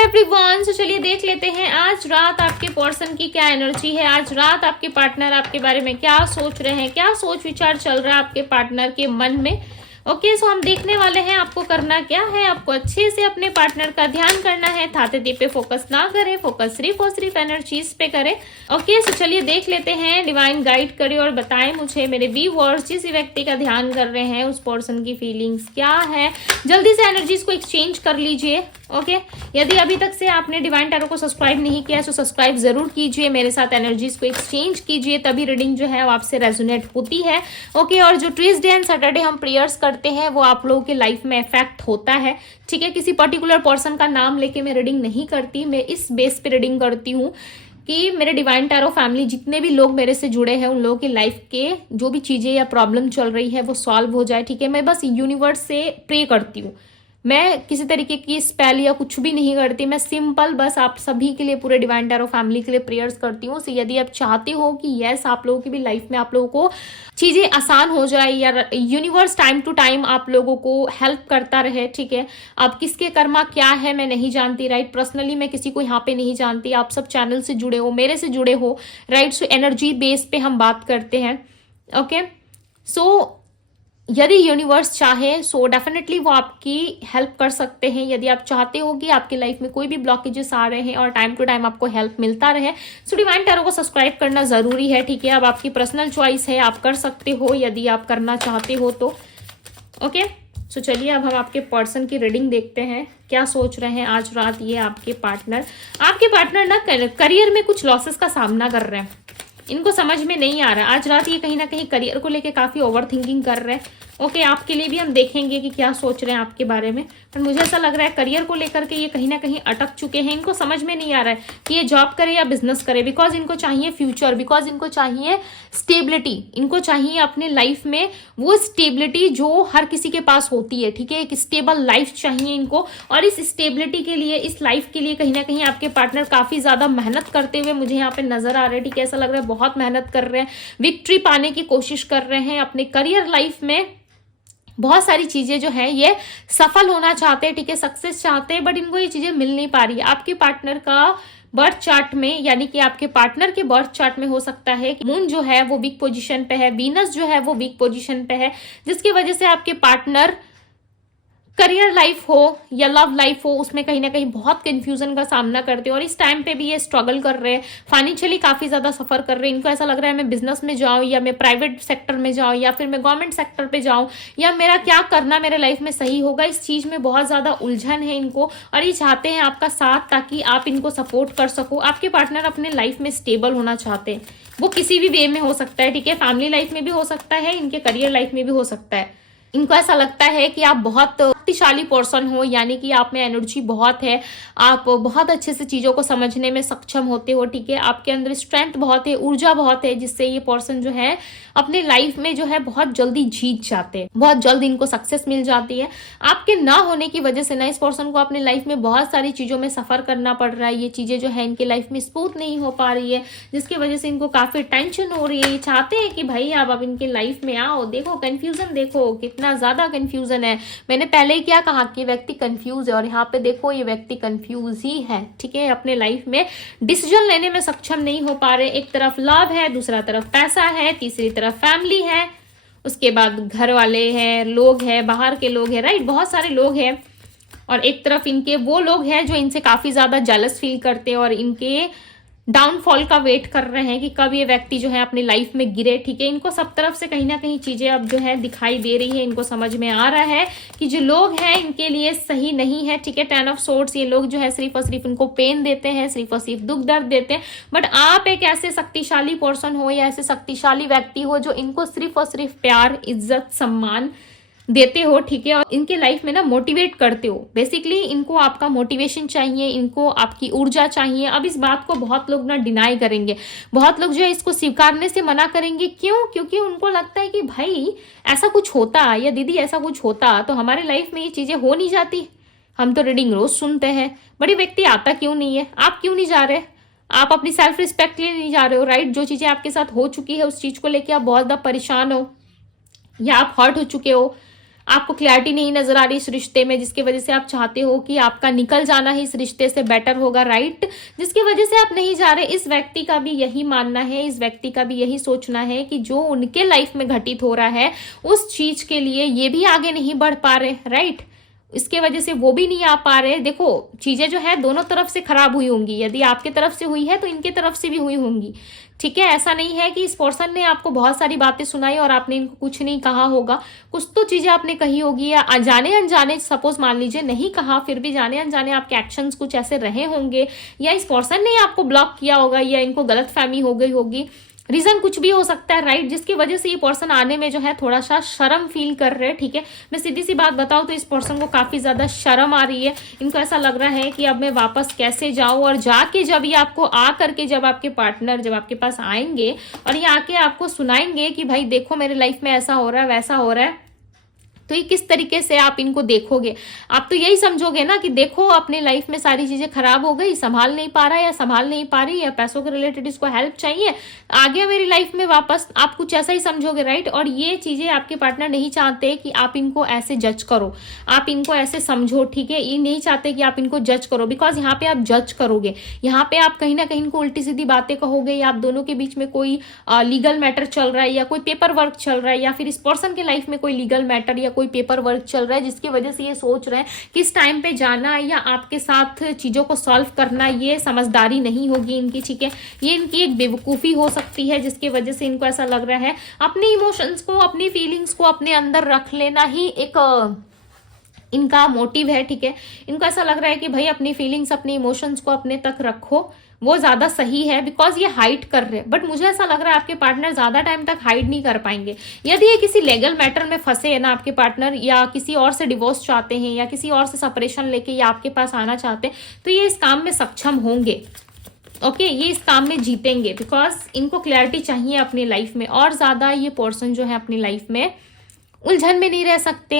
Everyone, तो चलिए देख लेते हैं आज रात आपके पर्सन की क्या एनर्जी है। आज रात आपके पार्टनर आपके बारे में क्या सोच रहे हैं, क्या सोच विचार चल रहा है आपके पार्टनर के मन में। ओके, सो हम देखने वाले हैं आपको करना क्या है। आपको अच्छे से अपने पार्टनर का ध्यान करना है, थाते पे फोकस ना करें, फोकस सिर्फ और सिर्फ एनर्जीज पे करें। ओके, सो चलिए देख लेते हैं। डिवाइन गाइड करे और बताएं मुझे मेरे व्यूअर्स जिस व्यक्ति का ध्यान कर रहे हैं उस पर्सन की फीलिंग्स क्या है। जल्दी से एनर्जीज को एक्सचेंज कर लीजिए। ओके, यदि अभी तक से आपने डिवाइन टैरो को सब्सक्राइब नहीं किया तो सब्सक्राइब जरूर कीजिए, मेरे साथ एनर्जीज को एक्सचेंज कीजिए, तभी रीडिंग जो है वो आपसे रेजोनेट होती है। ओके, और जो ट्यूसडे एंड सैटरडे हम प्रेयर्स करते हैं वो आप लोगों के लाइफ में इफेक्ट होता है। ठीक है, किसी पर्टिकुलर पर्सन का नाम लेके मैं रीडिंग नहीं करती, मैं इस बेस पे रीडिंग करती हूँ कि मेरे डिवाइन टैरो फैमिली जितने भी लोग मेरे से जुड़े हैं उन लोगों की लाइफ के जो भी चीजें या प्रॉब्लम चल रही है वो सॉल्व हो जाए। ठीक है, मैं बस यूनिवर्स से प्रे करती हूँ, मैं किसी तरीके की स्पेल या कुछ भी नहीं करती, मैं सिंपल बस आप सभी के लिए, पूरे डिवाइन टैरो फैमिली के लिए प्रेयर्स करती हूँ। सो यदि आप चाहते हो कि यस आप लोगों की भी लाइफ में आप लोगों को चीजें आसान हो जाए या यूनिवर्स टाइम टू टाइम आप लोगों को हेल्प करता रहे। ठीक है, अब किसके कर्मा क्या है मैं नहीं जानती, राइट। पर्सनली मैं किसी को यहाँ पे नहीं जानती, आप सब चैनल से जुड़े हो, मेरे से जुड़े हो, राइट। सो एनर्जी बेस पे हम बात करते हैं। ओके, सो यदि यूनिवर्स चाहे सो डेफिनेटली वो आपकी हेल्प कर सकते हैं। यदि आप चाहते हो कि आपकी लाइफ में कोई भी ब्लॉकेजेस आ रहे हैं और टाइम टू टाइम आपको हेल्प मिलता रहे, सो डिवाइन टैरो को सब्सक्राइब करना जरूरी है। ठीक है, अब आपकी पर्सनल चॉइस है, आप कर सकते हो यदि आप करना चाहते हो तो। ओके, सो चलिए अब हम आपके पर्सन की रीडिंग देखते हैं, क्या सोच रहे हैं आज रात ये आपके पार्टनर। आपके पार्टनर ना करियर में कुछ लॉसेस का सामना कर रहे हैं, इनको समझ में नहीं आ रहा। आज रात ये कहीं ना कहीं करियर को लेके काफी ओवर थिंकिंग कर रहे हैं। ओके, आपके लिए भी हम देखेंगे कि क्या सोच रहे हैं आपके बारे में, पर मुझे ऐसा लग रहा है करियर को लेकर के ये कहीं ना कहीं अटक चुके हैं। इनको समझ में नहीं आ रहा है कि ये जॉब करे या बिजनेस करे, बिकॉज इनको चाहिए फ्यूचर, बिकॉज इनको चाहिए स्टेबिलिटी, इनको चाहिए अपने लाइफ में वो स्टेबिलिटी जो हर किसी के पास होती है। ठीक है, एक स्टेबल लाइफ चाहिए इनको, और इस स्टेबिलिटी के लिए, इस लाइफ के लिए कहीं ना कहीं आपके पार्टनर काफी ज्यादा मेहनत करते हुए मुझे यहाँ पे नजर आ रहे हैं। ठीक है, ऐसा लग रहा है बहुत मेहनत कर रहे हैं, विक्ट्री पाने की कोशिश कर रहे हैं अपने करियर लाइफ में। बहुत सारी चीजें जो है ये सफल होना चाहते हैं, ठीक है, सक्सेस चाहते हैं, बट इनको ये चीजें मिल नहीं पा रही है। आपके पार्टनर का बर्थ चार्ट में, यानी कि आपके पार्टनर के बर्थ चार्ट में हो सकता है कि मून जो है वो वीक पोजीशन पे है, वीनस जो है वो वीक पोजीशन पे है, जिसकी वजह से आपके पार्टनर करियर लाइफ हो या लव लाइफ हो उसमें कहीं ना कहीं बहुत कंफ्यूजन का सामना करते हो, और इस टाइम पे भी ये स्ट्रगल कर रहे हैं, फाइनेंशियली काफी ज्यादा सफर कर रहे हैं। इनको ऐसा लग रहा है मैं बिजनेस में जाऊं या मैं प्राइवेट सेक्टर में जाऊं या फिर मैं गवर्नमेंट सेक्टर पे जाऊं, या मेरा क्या करना मेरे लाइफ में सही होगा, इस चीज में बहुत ज्यादा उलझन है इनको, और ये चाहते हैं आपका साथ ताकि आप इनको सपोर्ट कर सको। आपके पार्टनर अपने लाइफ में स्टेबल होना चाहते हैं, वो किसी भी वे में हो सकता है। ठीक है, फैमिली लाइफ में भी हो सकता है, इनके करियर लाइफ में भी हो सकता है। इनको ऐसा लगता है कि आप बहुत शक्तिशाली पर्सन हो, यानी कि आप में एनर्जी बहुत है, आप बहुत अच्छे से चीजों को समझने में सक्षम होते हो। ठीक है, आपके अंदर स्ट्रेंथ बहुत है, ऊर्जा बहुत है, जिससे ये पर्सन जो है अपने लाइफ में जो है बहुत जल्दी जीत जाते हैं, बहुत जल्द इनको सक्सेस मिल जाती है। आपके ना होने की वजह से ना इस पर्सन को अपने लाइफ में बहुत सारी चीजों में सफर करना पड़ रहा है। ये चीजें जो है इनके लाइफ में स्मूथ नहीं हो पा रही है, जिसकी वजह से इनको काफी टेंशन हो रही है। ये चाहते हैं कि भाई आप अब इनके लाइफ में आओ, देखो कंफ्यूजन, देखो कितना ज्यादा कंफ्यूजन है। मैंने पहले ही क्या कहा कि व्यक्ति कंफ्यूज है, और यहाँ पे देखो ये व्यक्ति कंफ्यूज ही है। ठीक है, अपने लाइफ में डिसीजन लेने में सक्षम नहीं हो पा रहे। एक तरफ लव है, दूसरा तरफ पैसा है, तीसरी तरफ फैमिली है, उसके बाद घर वाले हैं, लोग हैं, बाहर के लोग हैं, राइट, बहुत सारे लोग हैं, और एक तरफ इनके वो लोग हैं जो इनसे काफी ज्यादा जेलस फील करते हैं और इनके डाउनफॉल का वेट कर रहे हैं कि कब ये व्यक्ति जो है अपनी लाइफ में गिरे। ठीक है, इनको सब तरफ से कहीं ना कहीं चीजें अब जो है दिखाई दे रही है, इनको समझ में आ रहा है कि जो लोग हैं इनके लिए सही नहीं है। ठीक है, 10 ऑफ सोर्ड्स, ये लोग जो है सिर्फ और सिर्फ इनको पेन देते हैं, सिर्फ और सिर्फ दुख दर्द देते हैं, बट आप एक ऐसे शक्तिशाली पर्सन हो या ऐसे शक्तिशाली व्यक्ति हो जो इनको सिर्फ और सिर्फ प्यार, इज्जत, सम्मान देते हो। ठीक है, और इनके लाइफ में ना मोटिवेट करते हो। बेसिकली इनको आपका मोटिवेशन चाहिए, इनको आपकी ऊर्जा चाहिए। अब इस बात को बहुत लोग ना डिनाई करेंगे, बहुत लोग जो है इसको स्वीकारने से मना करेंगे। क्यों? क्योंकि उनको लगता है कि भाई ऐसा कुछ होता या दीदी ऐसा कुछ होता तो हमारे लाइफ में ये चीजें हो नहीं जाती। हम तो रीडिंग रोज सुनते हैं, बड़ी व्यक्ति आता क्यों नहीं है? आप क्यों नहीं जा रहे? आप अपनी सेल्फ रिस्पेक्ट के लिए नहीं जा रहे हो, राइट। जो चीजें आपके साथ हो चुकी है उस चीज को लेके आप बहुत ज्यादा परेशान हो या आप हर्ट हो चुके हो, आपको क्लैरिटी नहीं नजर आ रही इस रिश्ते में, जिसकी वजह से आप चाहते हो कि आपका निकल जाना ही इस रिश्ते से बेटर होगा, राइट, जिसकी वजह से आप नहीं जा रहे। इस व्यक्ति का भी यही मानना है, इस व्यक्ति का भी यही सोचना है कि जो उनके लाइफ में घटित हो रहा है उस चीज के लिए ये भी आगे नहीं बढ़ पा रहे, राइट, इसके वजह से वो भी नहीं आ पा रहे। देखो चीजें जो है दोनों तरफ से खराब हुई होंगी, यदि आपके तरफ से हुई है तो इनके तरफ से भी हुई होंगी, ठीक है। ऐसा नहीं है कि इस पर्सन ने आपको बहुत सारी बातें सुनाई और आपने इनको कुछ नहीं कहा होगा, कुछ तो चीजें आपने कही होगी, या जाने अनजाने, सपोज मान लीजिए नहीं कहा, फिर भी जाने अनजाने आपके एक्शंस कुछ ऐसे रहे होंगे, या इस पर्सन ने आपको ब्लॉक किया होगा, या इनको गलतफहमी हो गई होगी, रीजन कुछ भी हो सकता है, राइट, जिसकी वजह से ये पर्सन आने में जो है थोड़ा सा शर्म फील कर रहे हैं, ठीक है। मैं सीधी सी बात बताऊं तो इस पर्सन को काफी ज्यादा शर्म आ रही है, इनको ऐसा लग रहा है कि अब मैं वापस कैसे जाऊं, और जाके जब ये आपको आ करके जब आपके पार्टनर जब आपके पास आएंगे और ये आके आपको सुनाएंगे कि भाई देखो मेरे लाइफ में ऐसा हो रहा है वैसा हो रहा है, तो ये किस तरीके से आप इनको देखोगे। आप तो यही समझोगे ना कि देखो अपने लाइफ में सारी चीजें खराब हो गई, संभाल नहीं पा रहा है या संभाल नहीं पा रही, या पैसों के रिलेटेड इसको हेल्प चाहिए, आ गया मेरी लाइफ में वापस, आप कुछ ऐसा ही समझोगे, राइट। और ये चीजें आपके पार्टनर नहीं चाहते कि आप इनको ऐसे जज करो, आप इनको ऐसे समझो, ठीक है, ये नहीं चाहते कि आप इनको जज करो, बिकॉज यहाँ पे आप जज करोगे, यहाँ पे आप कहीं ना कहीं इनको उल्टी सीधी बातें कहोगे, या आप दोनों के बीच में कोई लीगल मैटर चल रहा है, या कोई पेपर वर्क चल रहा है, या फिर इस पर्सन के लाइफ में कोई लीगल मैटर या कोई पेपर वर्क चल रहा है, जिसकी वजह से ये सोच रहे हैं किस टाइम पे जाना या आपके साथ चीजों को सॉल्व करना। ये समझदारी नहीं होगी इनकी, ठीक है, ये इनकी एक बेवकूफी हो सकती है, जिसकी वजह से इनको ऐसा लग रहा है अपने इमोशंस को, अपनी फीलिंग्स को अपने अंदर रख लेना ही एक इनका मोटिव है, ठीक है। इनको ऐसा लग रहा है कि भाई अपनी फीलिंग्स अपने इमोशंस को अपने तक रखो, वो ज्यादा सही है, बिकॉज ये हाइड कर रहे हैं। बट मुझे ऐसा लग रहा है आपके पार्टनर ज्यादा टाइम तक हाइड नहीं कर पाएंगे। यदि ये किसी लीगल मैटर में फंसे है ना आपके पार्टनर, या किसी और से डिवोर्स चाहते हैं, या किसी और से सेपरेशन लेके या आपके पास आना चाहते हैं, तो ये इस काम में सक्षम होंगे, ओके, ये इस काम में जीतेंगे, बिकॉज इनको क्लैरिटी चाहिए अपनी लाइफ में। और ज्यादा ये पर्सन जो है अपनी लाइफ में उलझन में नहीं रह सकते,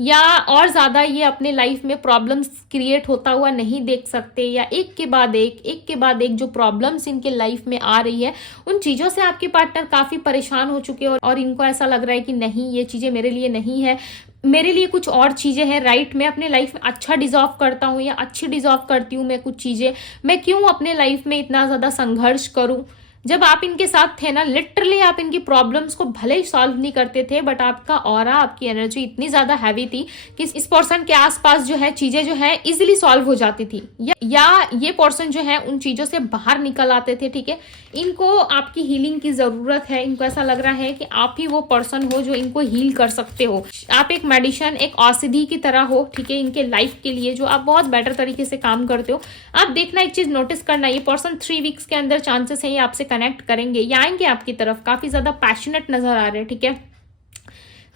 या और ज्यादा ये अपने लाइफ में प्रॉब्लम्स क्रिएट होता हुआ नहीं देख सकते, या एक के बाद एक जो प्रॉब्लम्स इनके लाइफ में आ रही है उन चीजों से आपके पार्टनर काफी परेशान हो चुके हैं, और इनको ऐसा लग रहा है कि नहीं ये चीजें मेरे लिए नहीं है, मेरे लिए कुछ और चीजें हैं, राइट, मैं अपने लाइफ में अच्छा डिजर्व करता हूँ या अच्छी डिजर्व करती हूँ मैं कुछ चीजें, मैं क्यों अपने लाइफ में इतना ज्यादा संघर्ष करूं। जब आप इनके साथ थे ना, लिटरली आप इनकी प्रॉब्लम्स को भले ही सॉल्व नहीं करते थे, बट आपका ऑरा, आपकी एनर्जी इतनी ज्यादा हैवी थी कि इस पर्सन के आसपास जो है चीजें जो है इजीली सॉल्व हो जाती थी, या ये पर्सन जो है उन चीजों से बाहर निकल आते थे, ठीक है। इनको आपकी हीलिंग की जरूरत है, इनको ऐसा लग रहा है कि आप ही वो पर्सन हो जो इनको हील कर सकते हो, आप एक मेडिसिन, एक औषधि की तरह हो, ठीक है, इनके लाइफ के लिए, जो आप बहुत बेटर तरीके से काम करते हो। आप देखना, एक चीज नोटिस करना, ये पर्सन 3 वीक्स के अंदर चांसेस है ये आपसे कनेक्ट करेंगे, या आएंगे आपकी तरफ, काफी ज्यादा पैशनेट नजर आ रहे हैं, ठीक है,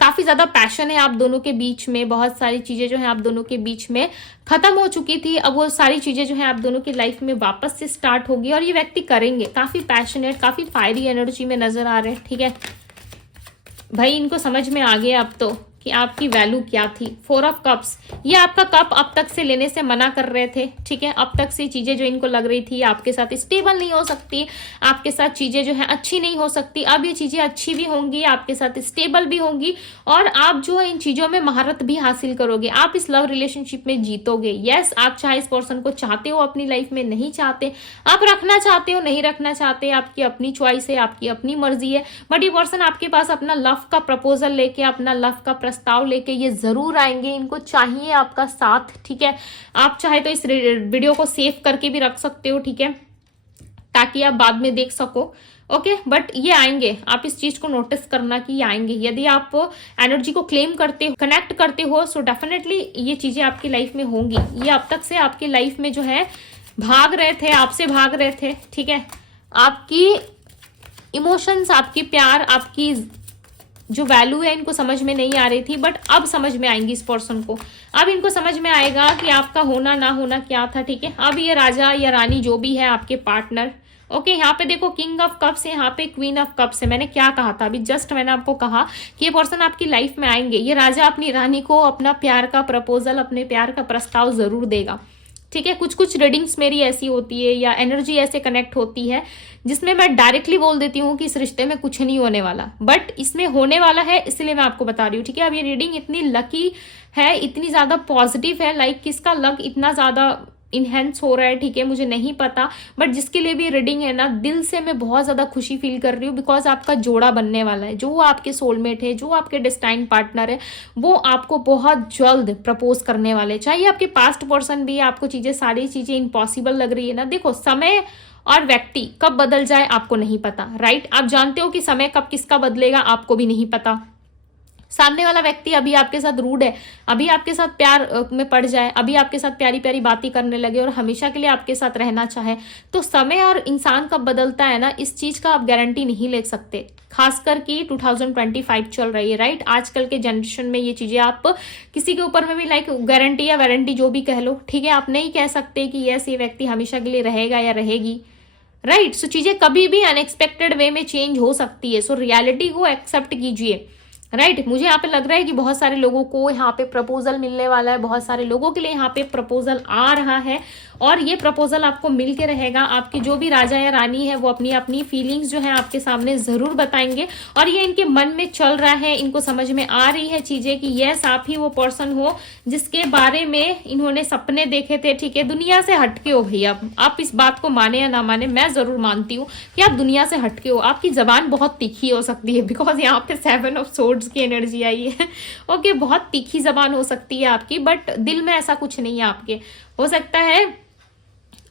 काफी ज्यादा पैशन है आप दोनों के बीच में, बहुत सारी चीजें जो है आप दोनों के बीच में खत्म हो चुकी थी, अब वो सारी चीजें जो है आप दोनों की लाइफ में वापस से स्टार्ट होगी, और ये व्यक्ति करेंगे, काफी पैशनेट, काफी फायरी एनर्जी में नजर आ रहे हैं, ठीक है। भाई इनको समझ में आ गया अब तो कि आपकी वैल्यू क्या थी। 4 ऑफ कप्स, ये आपका कप अब तक से लेने से मना कर रहे थे, ठीक है, अब तक से चीजें जो इनको लग रही थी आपके साथ स्टेबल नहीं हो सकती, आपके साथ चीजें जो है अच्छी नहीं हो सकती, अब ये चीजें अच्छी भी होंगी, आपके साथ स्टेबल भी होंगी, और आप जो इन चीजों में महारत भी हासिल करोगे, आप इस लव रिलेशनशिप में जीतोगे। यस, आप चाहे इस पर्सन को चाहते हो अपनी लाइफ में, नहीं चाहते, आप रखना चाहते हो नहीं रखना चाहते, आपकी अपनी चॉइस है, आपकी अपनी मर्जी है, बट ये पर्सन आपके पास अपना लव का प्रपोजल लेके, अपना लव का प्रस्ताव लेके ये जरूर आएंगे। इनको चाहिए आपका साथ, ठीक है। आप चाहे तो इस वीडियो को सेव करके भी रख सकते हो, ठीक है, ताकि आप बाद में देख सको, ओके, बट ये आएंगे, आप इस चीज को नोटिस करना कि ये आएंगे। यदि आप एनर्जी को क्लेम करते हो, कनेक्ट करते हो, सो डेफिनेटली ये चीजें आपकी लाइफ में होंगी। ये अब तक से आपकी लाइफ में जो है भाग रहे थे, आपसे भाग रहे थे, ठीक है, आपकी इमोशंस, आपकी प्यार, आपकी जो वैल्यू है इनको समझ में नहीं आ रही थी, बट अब समझ में आएंगी इस पर्सन को, अब इनको समझ में आएगा कि आपका होना ना होना क्या था, ठीक है। अब ये राजा या रानी जो भी है आपके पार्टनर, ओके, यहाँ पे देखो किंग ऑफ कप्स है, यहाँ पे क्वीन ऑफ कप्स है। मैंने क्या कहा था अभी, जस्ट मैंने आपको कहा कि ये पर्सन आपकी लाइफ में आएंगे, ये राजा अपनी रानी को अपना प्यार का प्रपोजल, अपने प्यार का प्रस्ताव जरूर देगा, ठीक है, कुछ कुछ रीडिंग्स मेरी ऐसी होती है या एनर्जी ऐसे कनेक्ट होती है जिसमें मैं डायरेक्टली बोल देती हूँ कि इस रिश्ते में कुछ नहीं होने वाला, बट इसमें होने वाला है, इसलिए मैं आपको बता रही हूँ। ठीक है, अब ये रीडिंग इतनी लकी है, इतनी ज्यादा पॉजिटिव है, लाइक किसका लक इतना ज्यादा इनहेंस हो रहा है, ठीक है, मुझे नहीं पता, बट जिसके लिए भी रीडिंग है ना, दिल से मैं बहुत ज्यादा खुशी फील कर रही हूँ, बिकॉज आपका जोड़ा बनने वाला है। जो आपके सोलमेट है, जो आपके डेस्टाइन पार्टनर है, वो आपको बहुत जल्द प्रपोज करने वाले। चाहे आपके पास्ट पर्सन भी, आपको चीजें, सारी चीजें इम्पॉसिबल लग रही है ना, देखो समय और व्यक्ति कब बदल जाए आपको नहीं पता, राइट। आप जानते हो कि समय कब किसका बदलेगा, आपको भी नहीं पता। सामने वाला व्यक्ति अभी आपके साथ रूड है, अभी आपके साथ प्यार में पड़ जाए, अभी आपके साथ प्यारी प्यारी बातें करने लगे और हमेशा के लिए आपके साथ रहना चाहे, तो समय और इंसान कब बदलता है ना, इस चीज का आप गारंटी नहीं ले सकते। खासकर कि 2025 चल रही है, राइट। आजकल के जनरेशन में ये चीजें आप किसी के ऊपर में भी लाइक गारंटी या वारंटी जो भी कह लो, ठीक है, आप नहीं कह सकते कि यस ये व्यक्ति हमेशा के लिए रहेगा या रहेगी, राइट। सो चीजें कभी भी अनएक्सपेक्टेड वे में चेंज हो सकती है। सो रियलिटी को एक्सेप्ट कीजिए, राइट। मुझे यहाँ पे लग रहा है कि बहुत सारे लोगों को यहाँ पे प्रपोजल मिलने वाला है, बहुत सारे लोगों के लिए यहाँ पे प्रपोजल आ रहा है और ये प्रपोजल आपको मिल के रहेगा। आपके जो भी राजा या रानी है वो अपनी अपनी फीलिंग्स जो है आपके सामने जरूर बताएंगे और ये इनके मन में चल रहा है, इनको समझ में आ रही है चीजें कि यस आप ही वो पर्सन हो जिसके बारे में इन्होंने सपने देखे थे, ठीक है। दुनिया से हटके हो भैया, आप इस बात को माने या ना माने, मैं जरूर मानती हूँ कि आप दुनिया से हटके हो। आपकी जबान बहुत तीखी हो सकती है, बिकॉज यहाँ पे 7 ऑफ सोर्ड्स की एनर्जी आई है। ओके, बहुत तीखी जबान हो सकती है आपकी, बट दिल में ऐसा कुछ नहीं है आपके। हो सकता है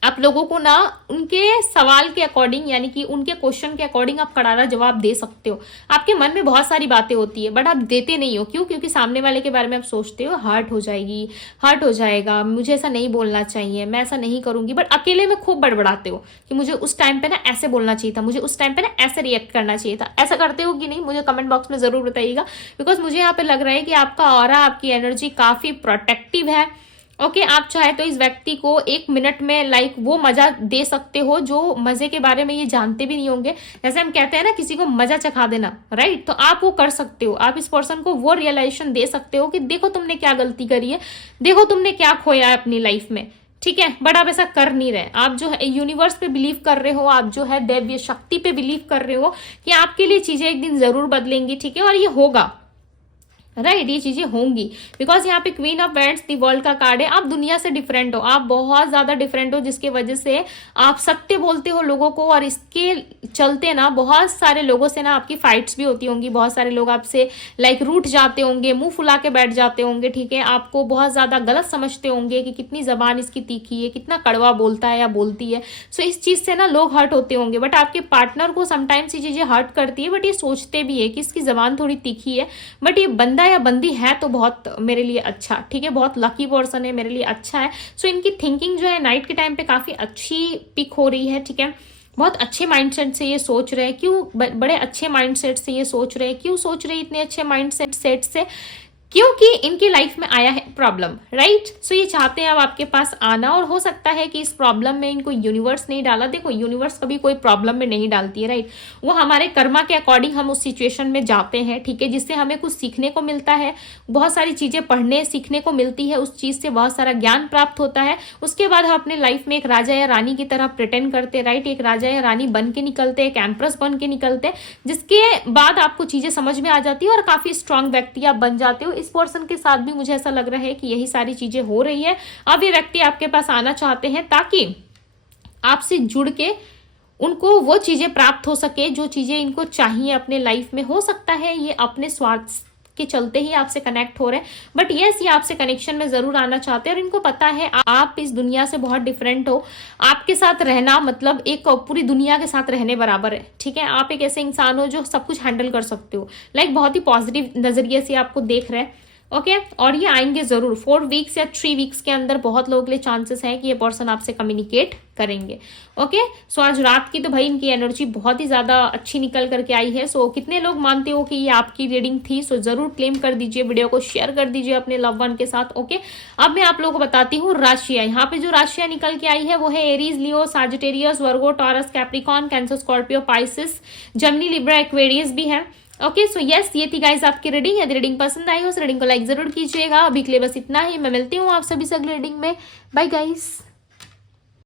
आप लोगों को ना उनके सवाल के अकॉर्डिंग, यानी कि उनके क्वेश्चन के अकॉर्डिंग आप करारा जवाब दे सकते हो। आपके मन में बहुत सारी बातें होती है बट आप देते नहीं हो। क्यों? क्योंकि सामने वाले के बारे में आप सोचते हो हर्ट हो जाएगी, हर्ट हो जाएगा, मुझे ऐसा नहीं बोलना चाहिए, मैं ऐसा नहीं करूंगी, बट अकेले में खूब बड़बड़ाते हो कि मुझे उस टाइम पे ना ऐसे बोलना चाहिए था, मुझे उस टाइम पे ना ऐसे रिएक्ट करना चाहिए था। ऐसा करते हो कि नहीं, मुझे कमेंट बॉक्स में जरूर बताइएगा, बिकॉज मुझे यहाँ पे लग रहा है कि आपका ऑरा, आपकी एनर्जी काफी प्रोटेक्टिव है। ओके, आप चाहे तो इस व्यक्ति को 1 मिनट में लाइक वो मजा दे सकते हो जो मजे के बारे में ये जानते भी नहीं होंगे। जैसे हम कहते हैं ना किसी को मजा चखा देना, राइट, तो आप वो कर सकते हो। आप इस पर्सन को वो रियलाइजेशन दे सकते हो कि देखो तुमने क्या गलती करी है, देखो तुमने क्या खोया है अपनी लाइफ में, ठीक है, बट आप ऐसा कर नहीं रहे। आप जो है यूनिवर्स पे बिलीव कर रहे हो, आप जो है दैवीय शक्ति पे बिलीव कर रहे हो कि आपके लिए चीजें एक दिन जरूर बदलेंगी, ठीक है, और ये होगा, राइट, ये चीजें होंगी। बिकॉज यहाँ पे queen of wands the world का कार्ड है। आप दुनिया से डिफरेंट हो, आप बहुत ज्यादा डिफरेंट हो, जिसकी वजह से आप सत्य बोलते हो लोगों को और इसके चलते ना बहुत सारे लोगों से ना आपकी फाइट्स भी होती होंगी। बहुत सारे लोग आपसे लाइक रूठ जाते होंगे, मुंह फुला के बैठ जाते होंगे, ठीक है, आपको बहुत ज्यादा गलत समझते होंगे कि कितनी जबान इसकी तीखी है, कितना कड़वा बोलता है या बोलती है। सो इस चीज से ना लोग हर्ट होते होंगे, बट आपके पार्टनर को समटाइम्स ये चीजें हर्ट करती है, बट ये सोचते भी है कि इसकी जबान थोड़ी तीखी है, बट ये बंदा या बंदी है तो बहुत मेरे लिए अच्छा, ठीक है, बहुत लकी पर्सन है, मेरे लिए अच्छा है। सो इनकी थिंकिंग जो है नाइट के टाइम पे काफी अच्छी पिक हो रही है, ठीक है, बहुत अच्छे माइंडसेट से ये सोच रहे हैं। क्यों बड़े अच्छे माइंडसेट से ये सोच रहे हैं? क्यों सोच रहे हैं इतने अच्छे माइंडसेट से? क्योंकि इनकी लाइफ में आया है प्रॉब्लम, राइट। सो ये चाहते हैं अब आपके पास आना, और हो सकता है कि इस प्रॉब्लम में इनको यूनिवर्स नहीं डाला। देखो यूनिवर्स कभी कोई प्रॉब्लम में नहीं डालती है, राइट, वो हमारे कर्मा के अकॉर्डिंग हम उस सिचुएशन में जाते हैं, ठीक है, जिससे हमें कुछ सीखने को मिलता है, बहुत सारी चीजें पढ़ने सीखने को मिलती है, उस चीज से बहुत सारा ज्ञान प्राप्त होता है। उसके बाद हम अपने लाइफ में एक राजा या रानी की तरह प्रिटेंड करते, राइट, एक राजा या रानी बन के निकलते, एक एम्प्रेस बन के निकलते, जिसके बाद आपको चीजें समझ में आ जाती है और काफी स्ट्रांग व्यक्ति आप बन जाते हो। इस पर्सन के साथ भी मुझे ऐसा लग रहा है कि यही सारी चीजें हो रही है। अब ये व्यक्ति आपके पास आना चाहते हैं ताकि आपसे जुड़ के उनको वो चीजें प्राप्त हो सके जो चीजें इनको चाहिए अपने लाइफ में। हो सकता है ये अपने स्वार्थ के चलते ही आपसे कनेक्ट हो रहे हैं, बट यस ये आपसे कनेक्शन में जरूर आना चाहते हैं और इनको पता है आप इस दुनिया से बहुत डिफरेंट हो। आपके साथ रहना मतलब एक पूरी दुनिया के साथ रहने बराबर है, ठीक है। आप एक ऐसे इंसान हो जो सब कुछ हैंडल कर सकते हो, लाइक बहुत ही पॉजिटिव नजरिए से आपको देख रहे हैं, ओके। और ये आएंगे जरूर 4 वीक्स या 3 वीक्स के अंदर। बहुत लोगों के लिए चांसेस है कि ये पर्सन आपसे कम्युनिकेट करेंगे, ओके। सो आज रात की तो भाई इनकी एनर्जी बहुत ही ज्यादा अच्छी निकल करके आई है। सो कितने लोग मानते हो कि ये आपकी रीडिंग थी? सो जरूर क्लेम कर दीजिए, वीडियो को शेयर कर दीजिए अपने लव वन के साथ, ओके। अब मैं आप लोगों को बताती हूँ राशियां। यहाँ पे जो राशियां निकल के आई है वो है Aries, Leo, Sagittarius, Virgo, Taurus, Capricorn, Cancer, Scorpio, Pisces, Gemini, Libra, Aquarius भी है, ओके। सो यस ये थी गाइस आपकी रीडिंग। यदि रीडिंग पसंद आई हो तो रीडिंग को लाइक जरूर कीजिएगा। अभी के लिए बस इतना ही, मैं मिलती हूँ आप सभी से अगली रीडिंग में। Bye guys.